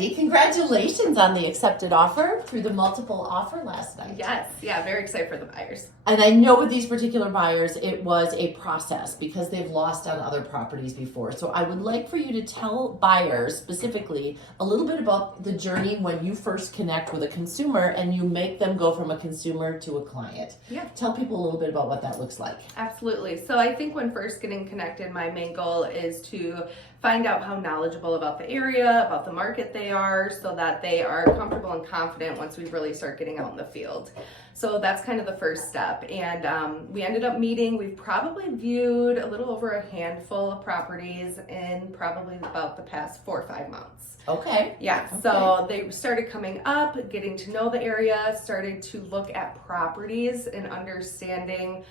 Heidi. Congratulations on the accepted offer through the multiple offer last night. Yes, yeah, very excited for the buyers. And I know with these particular buyers, it was a process because they've lost on other properties before. So I would like for you to tell buyers specifically a little bit about the journey when you first connect with a consumer and you make them go from a consumer to a client. Yeah. Tell people a little bit about what that looks like. Absolutely. So I think when first getting connected, my main goal is to find out how knowledgeable about the area, about the market they are, so that they are comfortable and confident once we really start getting out in the field. So that's kind of the first step. And we ended up meeting. We've probably viewed a little over a handful of properties in probably about the past 4 or 5 months. Okay. Yeah, Okay. so they started coming up, getting to know the area, started to look at properties and understanding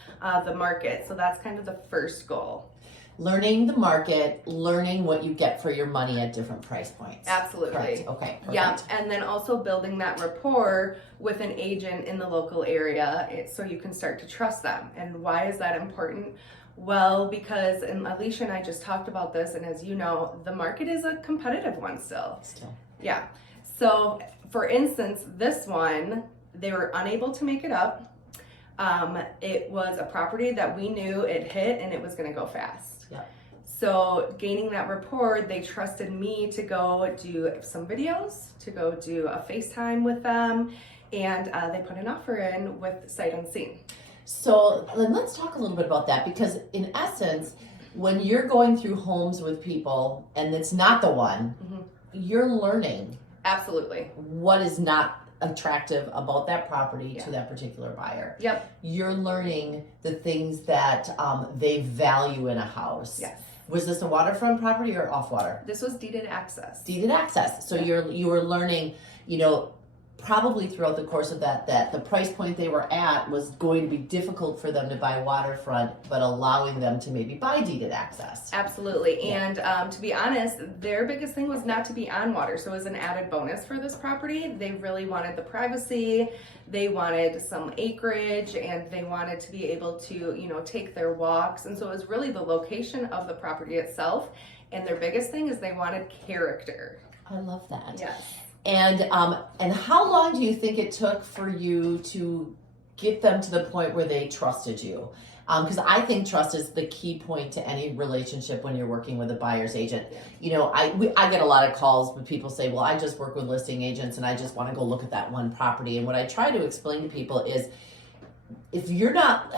the market. So that's kind of the first goal. Learning the market, learning what you get for your money at different price points. Absolutely. Correct. Okay. Perfect. Yeah, and then also building that rapport with an agent in the local area so you can start to trust them. And why is that important? Well, because, and Alicia and I just talked about this, and as you know, the market is a competitive one still. Yeah. So, for instance, this one, they were unable to make it up. It was a property that we knew it hit and it was going to go fast. Yeah. So gaining that rapport, they trusted me to go do some videos, to go do a FaceTime with them, and they put an offer in with sight unseen. So let's talk a little bit about that, because in essence, when you're going through homes with people and it's not the one, you're learning. Absolutely. What is not attractive about that property to that particular buyer. Yep. You're learning the things that they value in a house. Yes. Was this a waterfront property or off water? This was deeded access. Deeded access. So you were learning, probably throughout the course of that the price point they were at was going to be difficult for them to buy waterfront, but allowing them to maybe buy deeded access. Absolutely. And to be honest, their biggest thing was not to be on water. So it was an added bonus for this property. They really wanted the privacy. They wanted some acreage, and they wanted to be able to, take their walks. And so it was really the location of the property itself. And their biggest thing is they wanted character. I love that. Yes. And how long do you think it took for you to get them to the point where they trusted you? Because I think trust is the key point to any relationship when you're working with a buyer's agent. I get a lot of calls when people say, well, I just work with listing agents and I just want to go look at that one property. And what I try to explain to people is, if you're not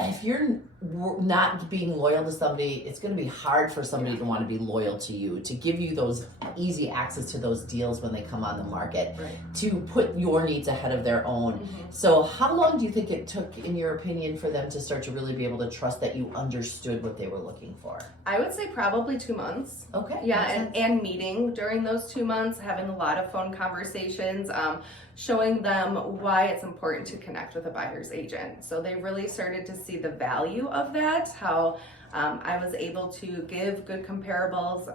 being loyal to somebody, it's going to be hard for somebody to want to be loyal to you, to give you those easy access to those deals when they come on the market, to put your needs ahead of their own. So how long do you think it took, in your opinion, for them to start to really be able to trust that you understood what they were looking for? I would say probably 2 months. Okay. Yeah, and meeting during those 2 months, having a lot of phone conversations, showing them why it's important to connect with a buyer's agent. So they really started to see the value of that, how I was able to give good comparables,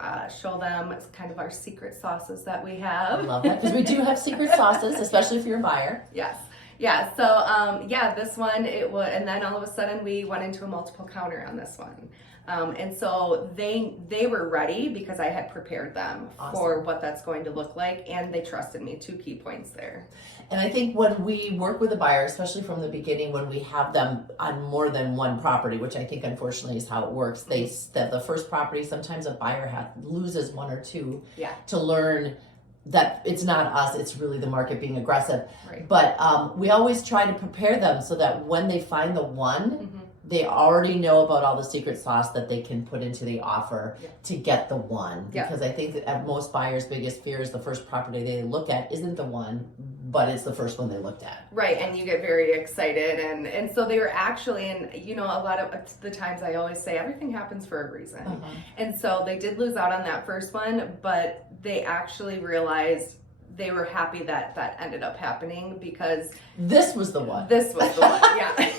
show them kind of our secret sauces that we have. I love that, because we do have secret sauces, especially if you're a buyer. Yes. Yeah, so this one, it was, and then all of a sudden we went into a multiple counter on this one. And so they were ready because I had prepared them for what that's going to look like, and they trusted me. 2 key points there. And I think when we work with a buyer, especially from the beginning, when we have them on more than one property, which I think unfortunately is how it works, the first property, sometimes a buyer loses 1 or 2 to learn that it's not us, it's really the market being aggressive. Right. But we always try to prepare them so that when they find the one, they already know about all the secret sauce that they can put into the offer to get the one. Because I think that most buyers' biggest fear is the first property they look at isn't the one, but it's the first one they looked at. Right, and you get very excited. And so they were actually, and a lot of the times I always say everything happens for a reason. And so they did lose out on that first one, but they actually realized they were happy that ended up happening, because this was the one. This was the one, yeah.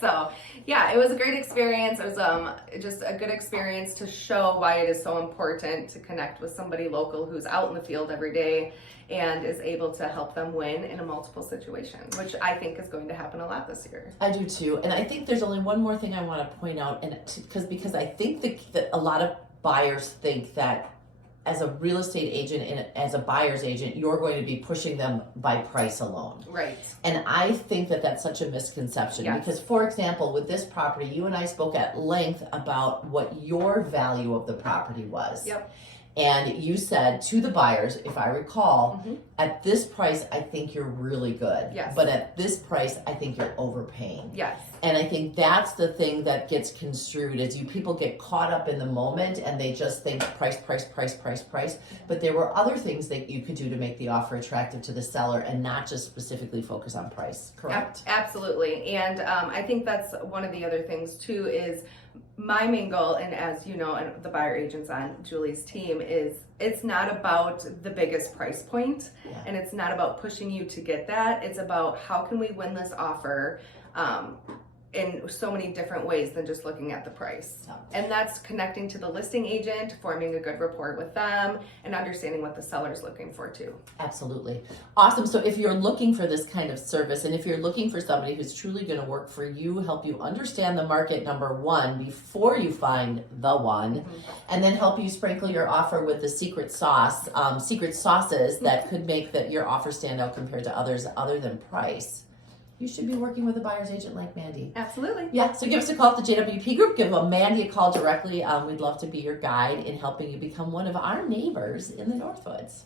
So, yeah, it was a great experience. It was just a good experience to show why it is so important to connect with somebody local who's out in the field every day and is able to help them win in a multiple situation, which I think is going to happen a lot this year. I do too. And I think there's only one more thing I want to point out, and because I think that a lot of buyers think that as a real estate agent and as a buyer's agent, you're going to be pushing them by price alone. Right. And I think that that's such a misconception Yes. because, for example, with this property, you and I spoke at length about what your value of the property was. Yep. And you said to the buyers, if I recall, Mhm. at this price, I think you're really good. Yes. But at this price, I think you're overpaying. Yes. And I think that's the thing that gets construed is people get caught up in the moment and they just think price, price, price, price, price. But there were other things that you could do to make the offer attractive to the seller and not just specifically focus on price. Correct? Absolutely. And I think that's one of the other things too is my main goal, and as you know, and the buyer agents on Julie's team, is it's not about the biggest price point, Yeah. and it's not about pushing you to get that. It's about how can we win this offer in so many different ways than just looking at the price. Yeah. And that's connecting to the listing agent, forming a good rapport with them, and understanding what the seller's looking for too. Absolutely. Awesome. So if you're looking for this kind of service and if you're looking for somebody who's truly going to work for you, help you understand the market, number one, before you find the one, and then help you sprinkle your offer with the secret sauces that could make your offer stand out compared to others other than price, you should be working with a buyer's agent like Mandy. Absolutely. Yeah, so give us a call at the JWP Group. Give Mandy a call directly. We'd love to be your guide in helping you become one of our neighbors in the Northwoods.